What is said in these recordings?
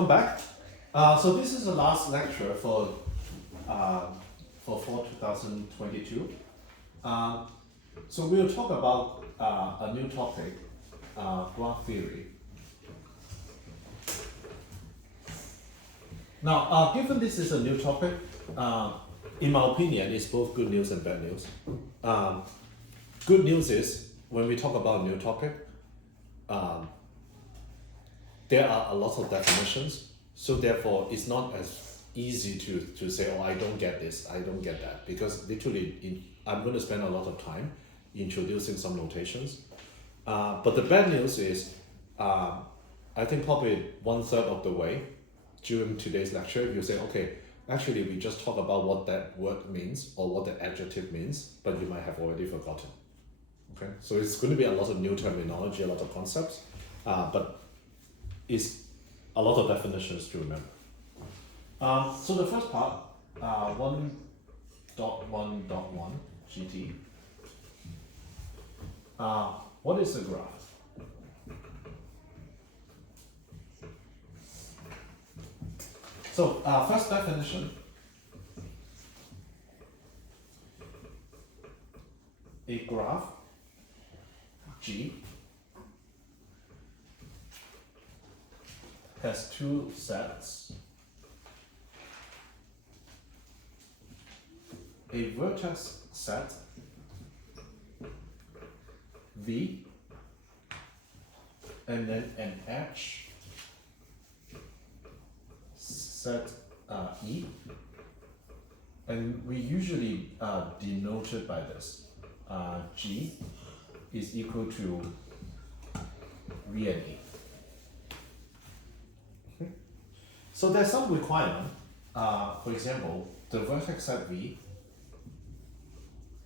welcome back. So this is the last lecture for fall 2022. So we'll talk about a new topic, graph theory. Now, given this is a new topic, in my opinion, it's both good news and bad news. Good news is when we talk about a new topic, there are a lot of definitions, so therefore it's not as easy to say, oh, I don't get this, I don't get that, because literally I'm going to spend a lot of time introducing some notations. But the bad news is, I think probably 1/3 of the way during today's lecture, you say, okay, actually we just talk about what that word means or what the adjective means, but you might have already forgotten. Okay, so it's going to be a lot of new terminology, a lot of concepts, but it's a lot of definitions to remember. So the first part, 1.1.1 GT. What is a graph? So first definition, a graph G has two sets, a vertex set V and then an edge set E, and we usually denote it by this. G is equal to V and E. Okay. So there's some requirement. For example, the vertex set V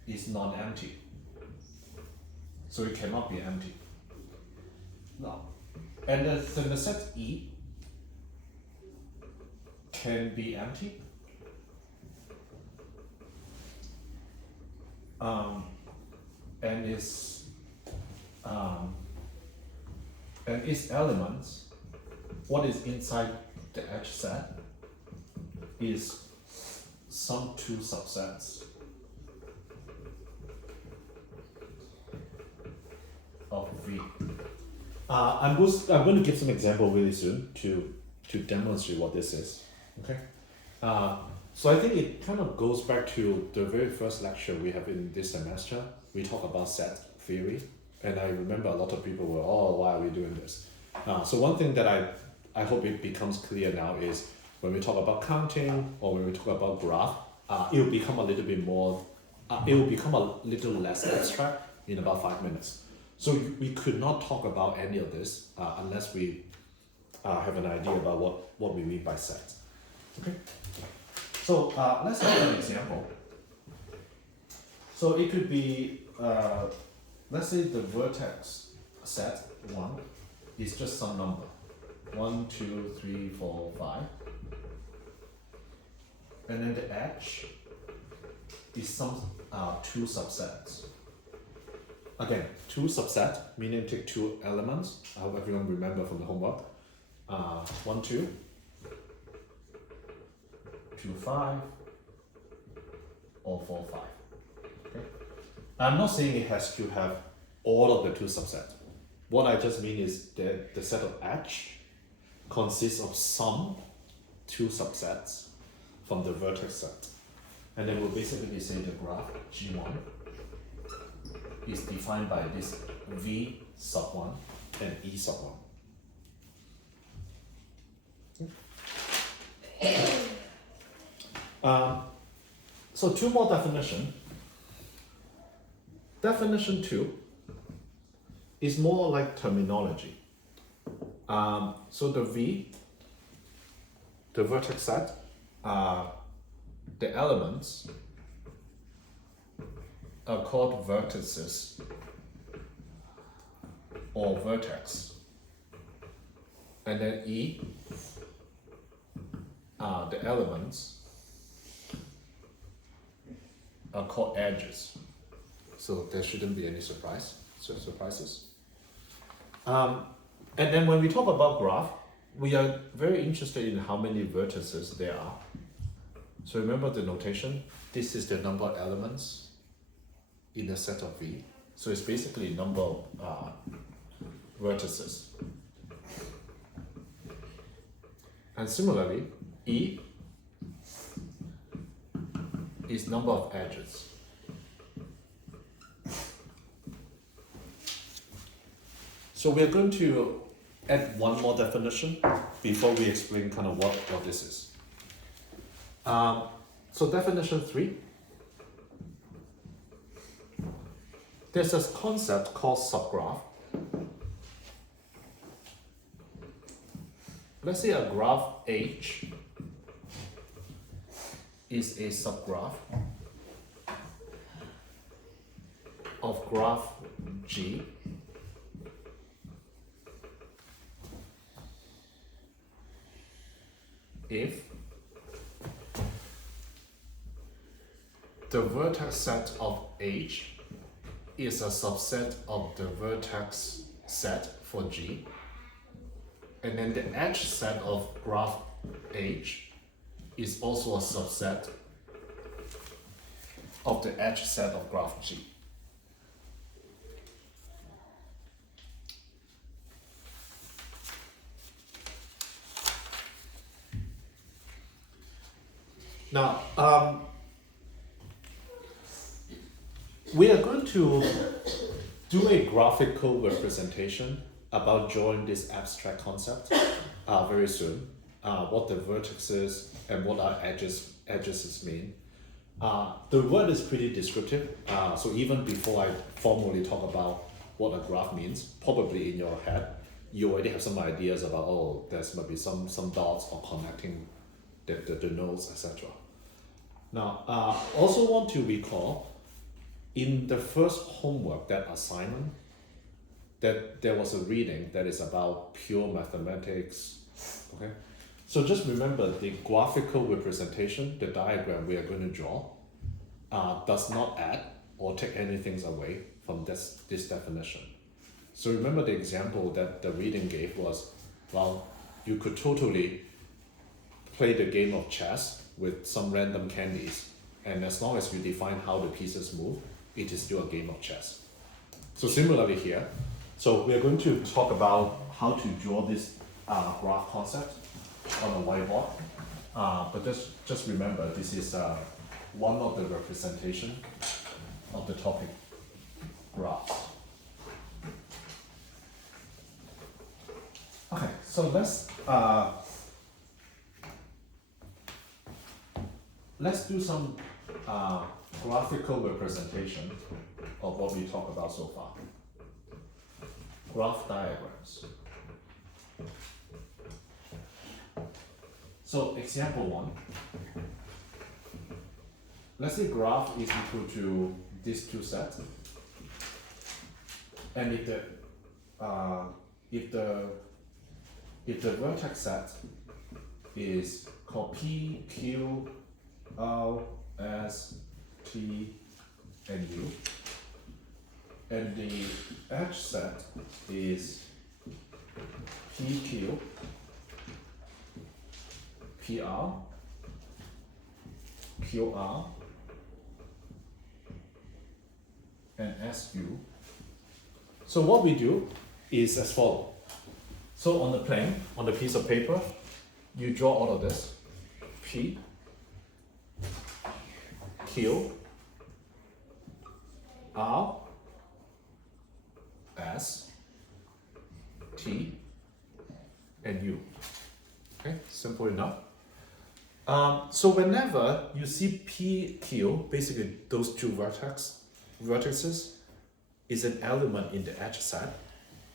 is non-empty, so it cannot be empty. No. And then the set E can be empty. And its elements, what is inside the edge set, is some two subsets of V. I'm going to give some example really soon to demonstrate what this is. Okay. So I think it kind of goes back to the very first lecture we have in this semester. We talk about set theory, and I remember a lot of people were, oh, why are we doing this? So one thing that I hope it becomes clear now is when we talk about counting or when we talk about graph, it will become a little bit more, it will become a little less abstract in about 5 minutes. So we could not talk about any of this unless we have an idea about what we mean by set. Okay. So let's have an example. So it could be, let's say the vertex set 1 is just some number. 1, 2, 3, 4, 5. And then the edge is some two subsets. Again, two subset, meaning take two elements. I hope everyone remember from the homework. 1, 2, 2, 5, or 4, 5. Okay? I'm not saying it has to have all of the two subsets. What I just mean is that the set of edge consists of some two subsets from the vertex set. And then we'll basically say the graph G1 is defined by this V sub 1 and E sub 1. So two more definition. Definition 2 is more like terminology. So the V, the vertex set, the elements are called vertices or vertex. And then E, the elements are called edges. So there shouldn't be any surprises. And then when we talk about graph, we are very interested in how many vertices there are. So remember the notation. This is the number of elements in a set of V. So it's basically number of vertices. And similarly, E is number of edges. So we're going to add one more definition before we explain kind of what this is. So definition 3. There's this concept called subgraph. Let's say a graph H is a subgraph of graph G if the vertex set of H is a subset of the vertex set for G, and then the edge set of graph H is also a subset of the edge set of graph G. Now, we are going to do a graphical representation about drawing this abstract concept very soon. What the vertices and what our edges mean. The word is pretty descriptive, so even before I formally talk about what a graph means, probably in your head, you already have some ideas about, oh, there's might be some dots or connecting the nodes, etc. Now, also want to recall, in the first homework, that assignment, that there was a reading that is about pure mathematics, okay? So just remember the graphical representation, the diagram we are going to draw, does not add or take anything away from this definition. So remember the example that the reading gave was, well, you could totally play the game of chess with some random candies, and as long as you define how the pieces move, it is still a game of chess. So similarly here, so we are going to talk about how to draw this graph concept on a whiteboard, but just remember this is one of the representation of the topic graphs. Okay, so let's do some graphical representation of what we talked about so far. Graph diagrams. So example 1. Let's say graph is equal to these two sets, and if the vertex set is called P, Q, R, S, T, and U, and the edge set is PQ, PR, QR, and SU. So what we do is as follows. So on the plane, on the piece of paper, you draw all of this. P, Q, R, S, T, and U. Okay, simple enough. So whenever you see P, Q, basically those two vertices is an element in the edge set,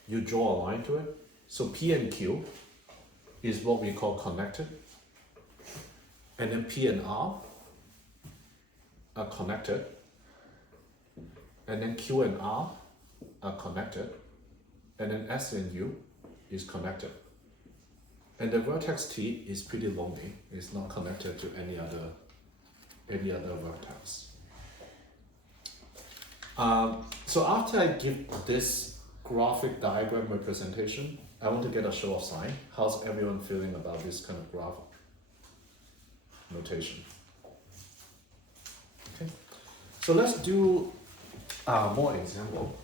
you draw a line to it. So P and Q is what we call connected, and then P and R are connected, and then Q and R are connected, and then S and U is connected. And the vertex T is pretty lonely. It's not connected to any other vertex. So after I give this graphic diagram representation, I want to get a show of sign. How's everyone feeling about this kind of graph notation? Okay, so let's do more example.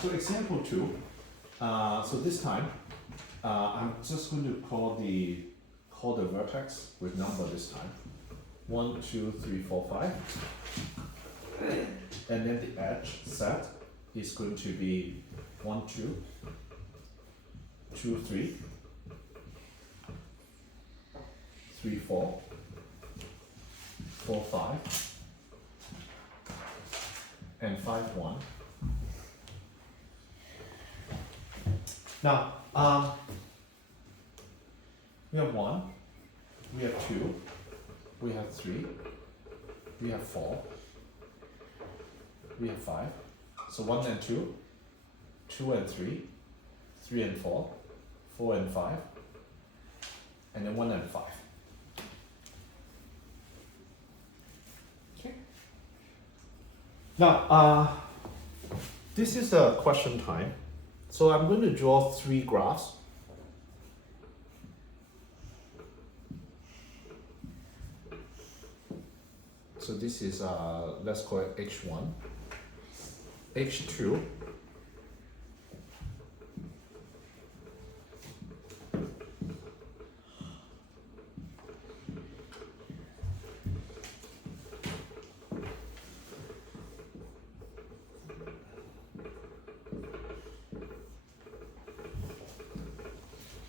So example 2, so this time, I'm just going to call the vertex with number this time. 1, 2, 3, 4, 5. And then the edge set is going to be 1, 2, 2, 3, 3, 4, 4, 5, and 5, 1. Now, we have 1, we have 2, we have 3, we have 4, we have 5. So 1 and 2, 2 and 3, 3 and 4, 4 and 5, and then 1 and 5. Okay. Now, this is a question time. So I'm going to draw 3 graphs. So this is, let's call it H1, H2,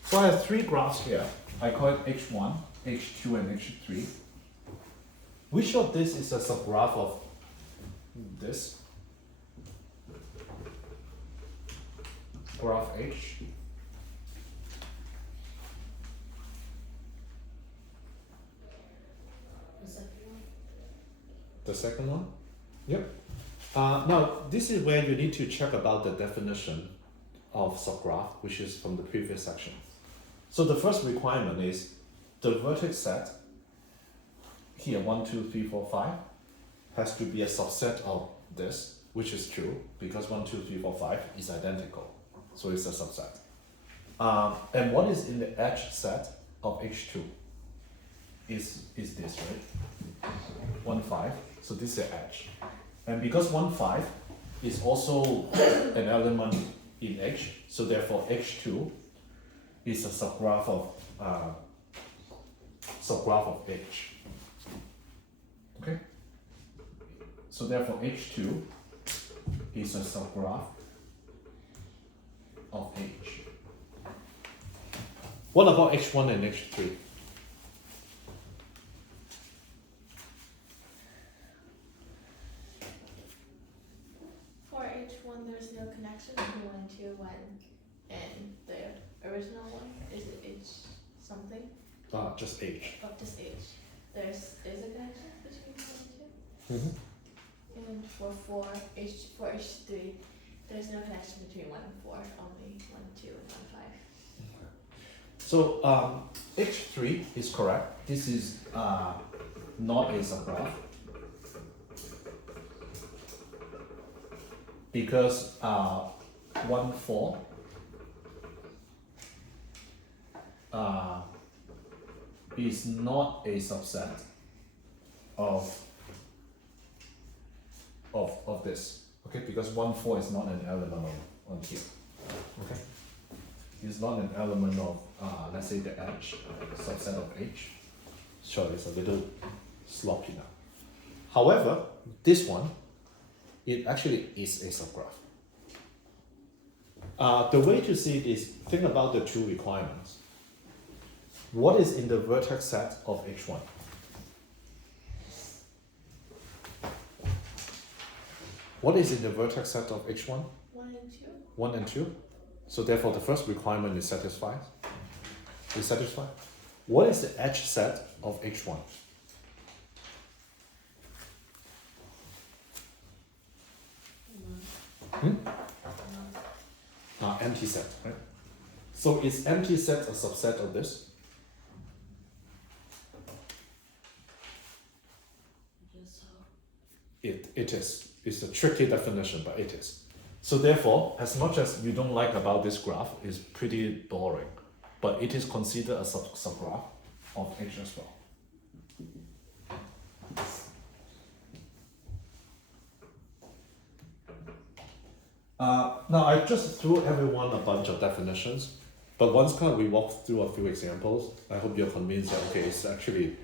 so I have 3 graphs here. I call it H1, H2, and H3. Which of this is a subgraph of this? Graph H. The second one? Yep. Now, this is where you need to check about the definition of subgraph, which is from the previous section. So the first requirement is the vertex set, here 1, 2, 3, 4, 5, has to be a subset of this, which is true, because 1, 2, 3, 4, 5 is identical. So it's a subset. And what is in the edge set of H2 is this, right? 1, 5, so this is the edge. And because 1, 5 is also an element in H, so therefore H2 is a subgraph of H. Okay? So therefore H2 is a subgraph of H. What about H1 and H3? For H1, there's no connection between 1 and 2, 1 and the original one. Is it H something? Just H. Oh, just H. There's a connection between 1 and 2? Mm-hmm. And for H3, there's no connection between 1 and 4, only 1, 2, and 1, 5. So H3 is correct. This is not a subgraph because 1, 4 is not a subset of this. Okay, because 1, 4 is not an element on here. Okay. Is not an element of, let's say, the edge, subset of H. Sure, it's a little sloppy now. However, this one, it actually is a subgraph. The way to see it is, think about the 2 requirements. What is in the vertex set of H1? What is in the vertex set of H1? 1 and 2. 1 and 2. So therefore, the first requirement is satisfied. Is satisfied. What is the edge set of H1? Empty set, right? So is empty set a subset of this? I guess so. It is. It's a tricky definition, but it is. So therefore, as much as you don't like about this graph, it's pretty boring, but it is considered a subgraph of H as well. Now I just threw everyone a bunch of definitions, but once kind of we walk through a few examples, I hope you're convinced that okay, it's actually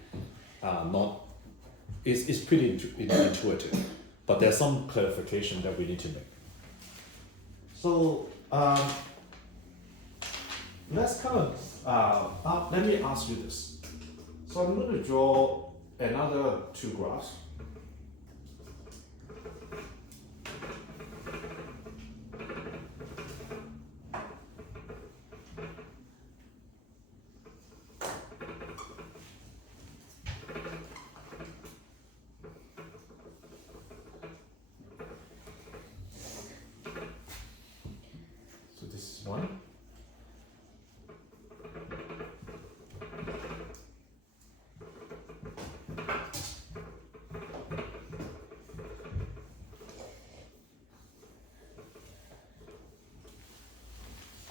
it's pretty intuitive, but there's some clarification that we need to make. So let's kind of let me ask you this. So I'm going to draw another two graphs. So this is one.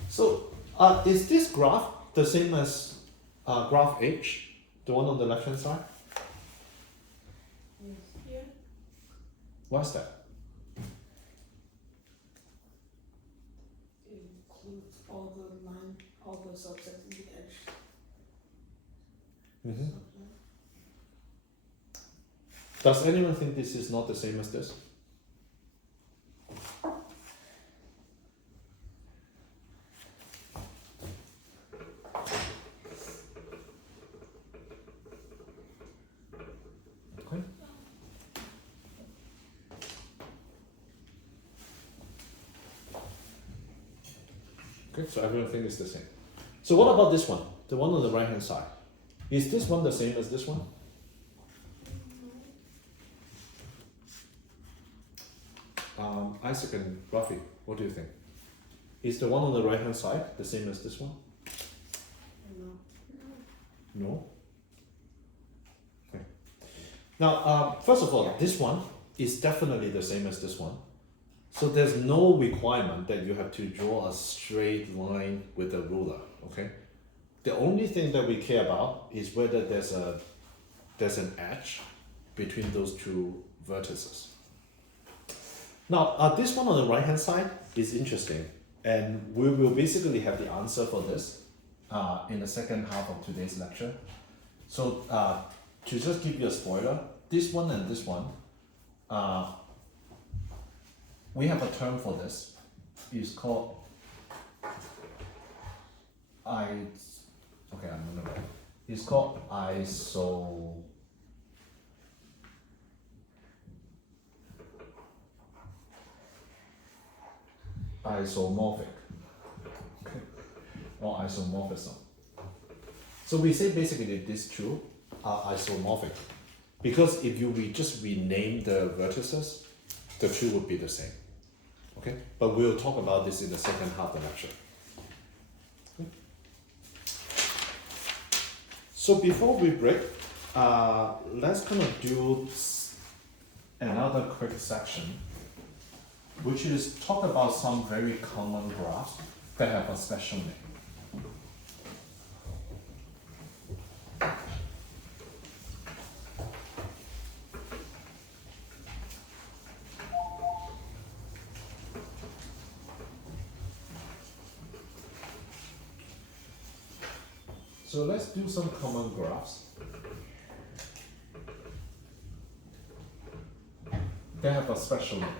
So is this graph the same as graph H, the one on the left hand side? Here. What's that? It includes all the line, all the subsets in the edge. Mm-hmm. Does anyone think this is not the same as this? Okay. Okay, so everyone thinks it's the same. So what about this one? The one on the right hand side. Is this one the same as this one? Isaac and Rafi, what do you think? Is the one on the right hand side the same as this one? No. No? Okay. Now, first of all, this one is definitely the same as this one. So there's no requirement that you have to draw a straight line with a ruler, okay? The only thing that we care about is whether there's an edge between those two vertices. Now, this one on the right hand side is interesting, and we will basically have the answer for this in the second half of today's lecture. So to just give you a spoiler, this one and this one, we have a term for this. It's called It's called isomorphic, okay, or isomorphism. So we say basically these two are isomorphic because if you just rename the vertices, the two would be the same. Okay, but we'll talk about this in the second half of the lecture. Okay. So before we break, let's kind of do another quick section, which is talk about some very common graphs that have a special name. So let's do some common graphs that have a special name.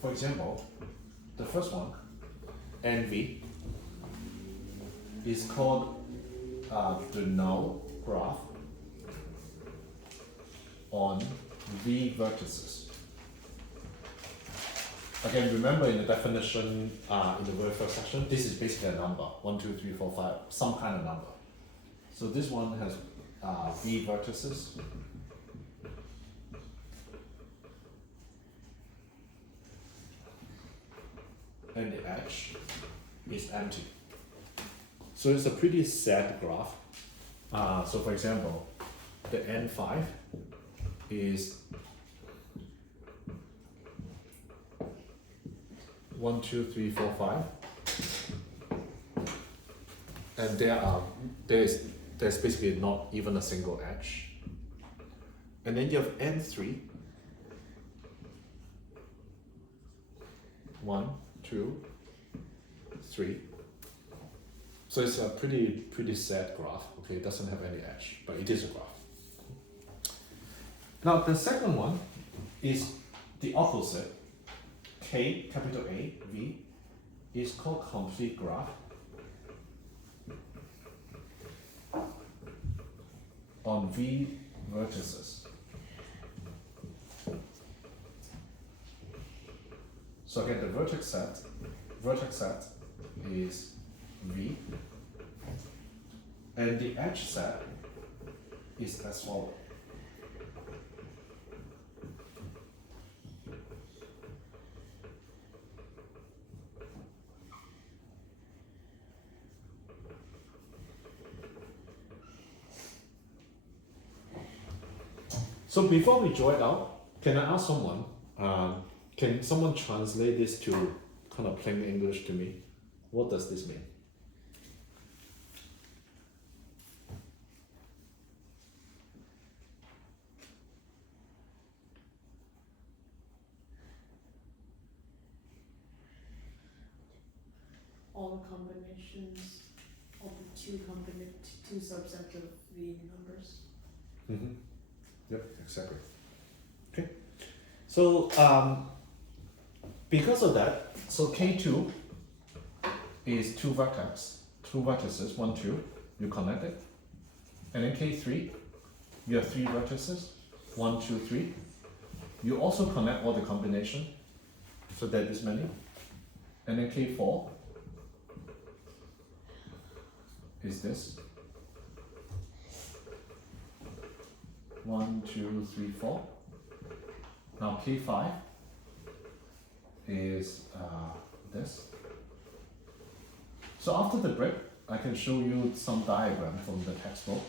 For example, the first one, NV, is called the null graph on V vertices. Again, remember in the definition in the very first section, this is basically a number, 1, 2, 3, 4, 5, some kind of number. So this one has V vertices. And the edge is empty. So it's a pretty sad graph. So for example, the N5 is 1, 2, 3, 4, 5. And there's basically not even a single edge. And then you have n3. 1, 2, 3. So it's a pretty sad graph. Okay, it doesn't have any edge, but it is a graph. Now the second one is the opposite. K, capital A, V, is called complete graph on V vertices. So again, the vertex set is V, and the edge set is as follows. So before we draw it out, can I ask someone, can someone translate this to kind of plain English to me? What does this mean? All the combinations of the two subsets of V numbers. Mm-hmm. Yep, exactly. Okay. So because of that, so K2 is two vertices, 1, 2, you connect it. And then K3, you have three vertices, 1, 2, 3. You also connect all the combination, so there is many. And then K4 is this. 1, 2, 3, 4. Now K5 is this. So after the break, I can show you some diagram from the textbook.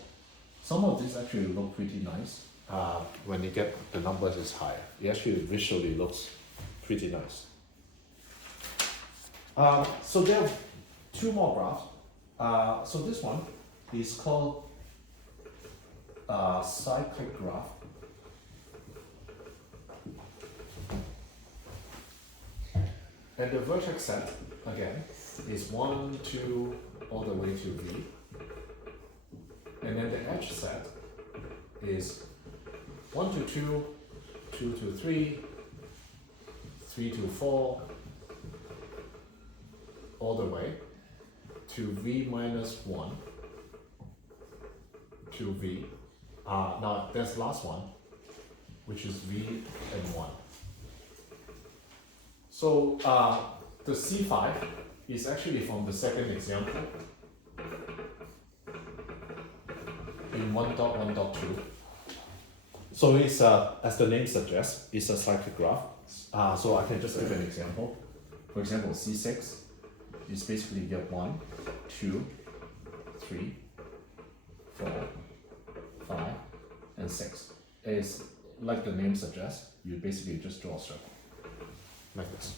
Some of these actually look pretty nice. When you get the numbers is higher. It actually visually looks pretty nice. So there are two more graphs. So this one is called cyclic graph. And the vertex set, again, is 1, 2, all the way to V. And then the edge set is 1 to 2, 2 to 3, 3 to 4, all the way to V minus 1 to V. Now there's last one, which is V and 1. So the C5 is actually from the second example in 1.1.2. So it's, as the name suggests, it's a cyclic graph. So I can just give an example. For example, C6 is basically you have 1, 2, 3, 4, 5, and 6. It's like the name suggests, you basically just draw a circle. Like this.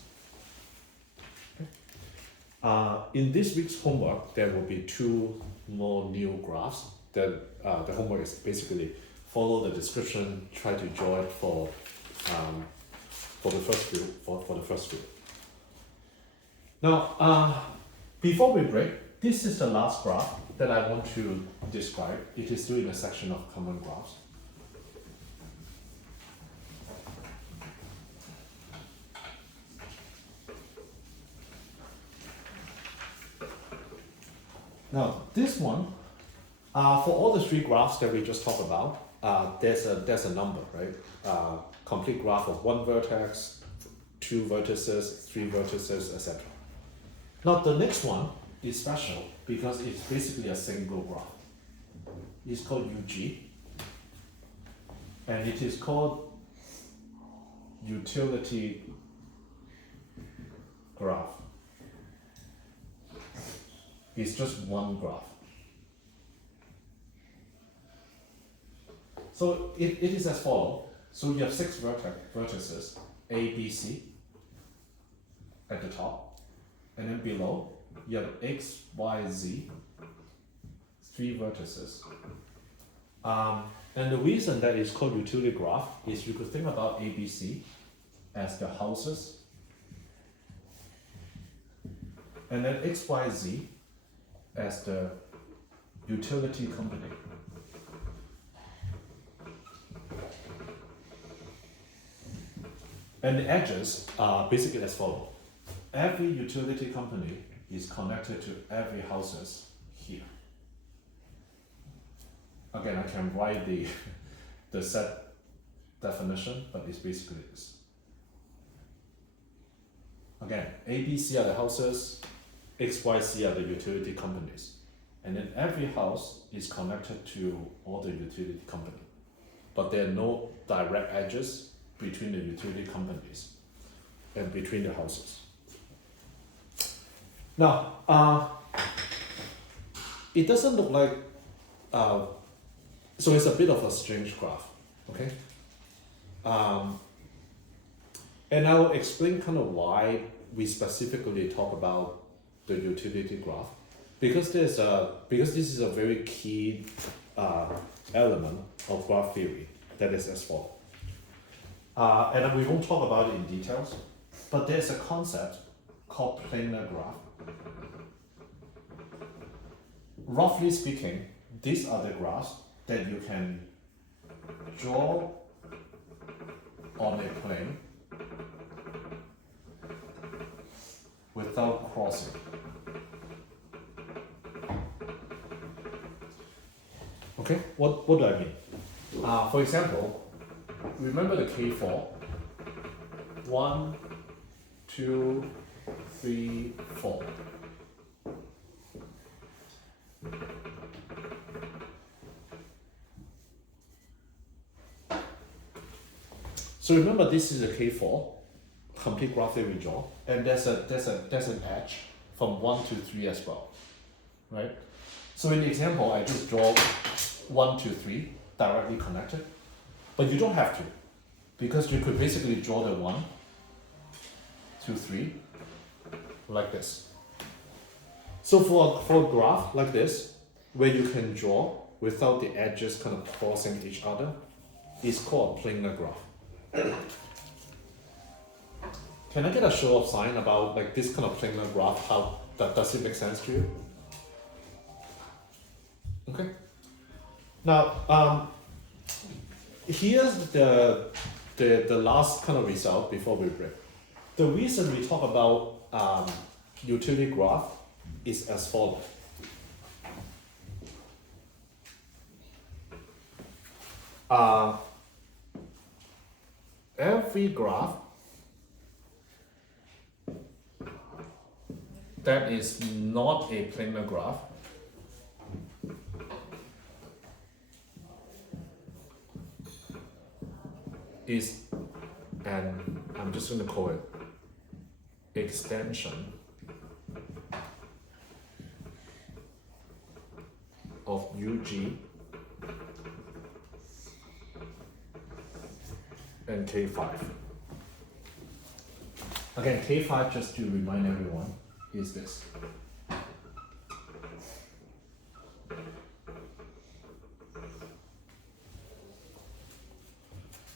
Okay. In this week's homework, there will be two more new graphs. That the homework is basically follow the description, try to draw it for the first group. For the first group. Now, before we break, this is the last graph that I want to describe. It is still in a section of common graphs. Now, this one, for all the three graphs that we just talked about, there's a number, right? Complete graph of one vertex, two vertices, three vertices, etc. Now, the next one is special because it's basically a single graph. It's called UG, and it is called utility graph. It's just one graph. So it is as follows. So you have 6 vertices, A, B, C. at the top, and then below you have x, y, z, 3 vertices. And the reason that it's called utility graph is you could think about ABC as the houses, and then x, y, z as the utility company. And the edges are basically as follows. Every utility company is connected to every houses here. Again, I can write the set definition, but it's basically this. Again, A, B, C are the houses, X, Y, Z are the utility companies. And then every house is connected to all the utility company. But there are no direct edges between the utility companies and between the houses. Now, it doesn't look like, so it's a bit of a strange graph, okay? And I'll explain kind of why we specifically talk about the utility graph, because this is a very key element of graph theory that is as follows. And we won't talk about it in details, but there's a concept called planar graph. Roughly speaking, these are the graphs that you can draw on a plane without crossing. Okay, what do I mean? For example, remember the K4? 1, 2, 3, 4. So remember, this is a K4, complete graph that we draw, and there's an edge from 1 to 3 as well, right? So in the example, I just draw 1, 2, 3 directly connected, but you don't have to, because you could basically draw the 1, 2, 3 like this. So for a graph like this, where you can draw without the edges kind of crossing each other, is called a planar graph. Can I get a show of sign about like this kind of planar graph? How that does it make sense to you? Okay. Now, here's the last kind of result before we break. The reason we talk about utility graph is as follows. Every graph that is not a planar graph is an, I'm just going to call it extension of UG and K5. Again, K5, just to remind everyone, is this.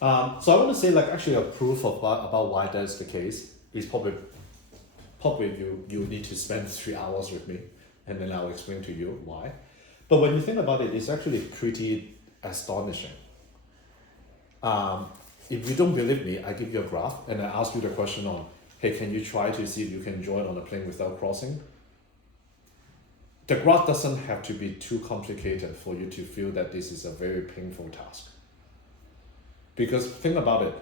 So I want to say, like, actually a proof of about why that's the case is probably you need to spend 3 hours with me, and then I'll explain to you why. But when you think about it, it's actually pretty astonishing. If you don't believe me, I give you a graph and I ask you the question on, hey, can you try to see if you can draw it on a plane without crossing? The graph doesn't have to be too complicated for you to feel that this is a very painful task. Because think about it,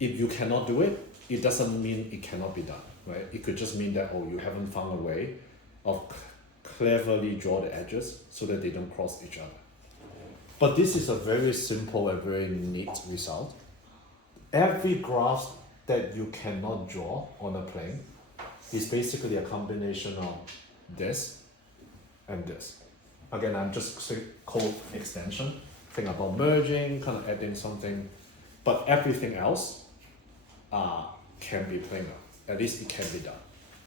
if you cannot do it, it doesn't mean it cannot be done, right? It could just mean that, oh, you haven't found a way of cleverly draw the edges so that they don't cross each other. But this is a very simple and very neat result. Every graph that you cannot draw on a plane is basically a combination of this and this. Again, I'm just saying code extension. Think about merging, kind of adding something, but everything else can be planar. at least it can be done.